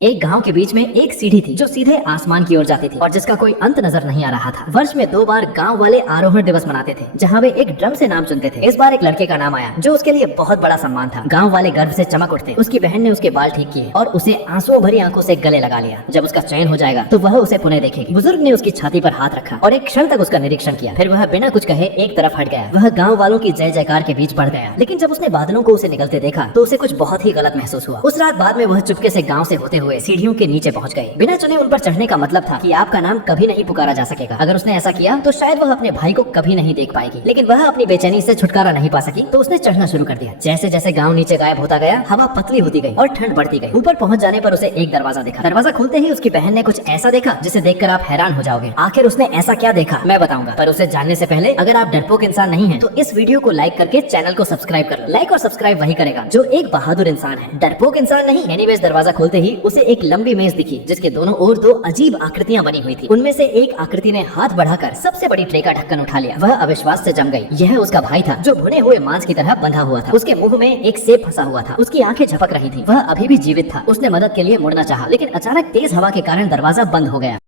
एक गांव के बीच में एक सीढ़ी थी जो सीधे आसमान की ओर जाती थी और जिसका कोई अंत नजर नहीं आ रहा था। वर्ष में 2 बार गांव वाले आरोहण दिवस मनाते थे, जहां वे एक ड्रम से नाम चुनते थे। इस बार एक लड़के का नाम आया जो उसके लिए बहुत बड़ा सम्मान था। गांव वाले गर्व से चमक उठते। उसकी बहन ने उसके बाल ठीक किए और उसे आंसुओं भरी आंखों से गले लगा लिया। जब उसका चयन हो जाएगा तो वह उसे पुनः देखेगी। बुजुर्ग ने उसकी छाती पर हाथ रखा और एक क्षण तक उसका निरीक्षण किया। फिर वह बिना कुछ कहे एक तरफ हट गया। वह गाँव वालों की जय जयकार के बीच बढ़ गया, लेकिन जब उसने बादलों को उसे निकलते देखा तो उसे कुछ बहुत ही गलत महसूस हुआ। उस रात बाद में वह चुपके से गाँव से होते हुए सीढ़ियों के नीचे पहुंच गए। बिना चुने उन पर चढ़ने का मतलब था कि आपका नाम कभी नहीं पुकारा जा सकेगा। अगर उसने ऐसा किया तो शायद वह अपने भाई को कभी नहीं देख पाएगी, लेकिन वह अपनी बेचैनी से छुटकारा नहीं पा सकी तो उसने चढ़ना शुरू कर दिया। जैसे जैसे गांव नीचे गायब होता गया, हवा पतली होती गई और ठंड बढ़ती गई। ऊपर पहुंच जाने पर उसे एक दरवाजा दिखा। दरवाजा खुलते ही उसकी बहन ने कुछ ऐसा देखा जिसे देखकर आप हैरान हो जाओगे। आखिर उसने ऐसा क्या देखा, मैं बताऊंगा, पर उसे जानने से पहले अगर आप डरपोक इंसान नहीं है तो इस वीडियो को लाइक करके चैनल को सब्सक्राइब कर लो। लाइक और सब्सक्राइब वही करेगा जो एक बहादुर इंसान है, डरपोक इंसान नहीं। एनीवेज, दरवाजा खोलते ही उसे एक लंबी मेज दिखी जिसके दोनों ओर दो अजीब आकृतियां बनी हुई थी। उनमें से एक आकृति ने हाथ बढ़ाकर सबसे बड़ी ट्रे का ढक्कन उठा लिया। वह अविश्वास से जम गई। यह उसका भाई था जो भुने हुए मांस की तरह बंधा हुआ था। उसके मुंह में एक सेब फंसा हुआ था। उसकी आंखें झपक रही थी। वह अभी भी जीवित था। उसने मदद के लिए मुड़ना चाहा, लेकिन अचानक तेज हवा के कारण दरवाजा बंद हो गया।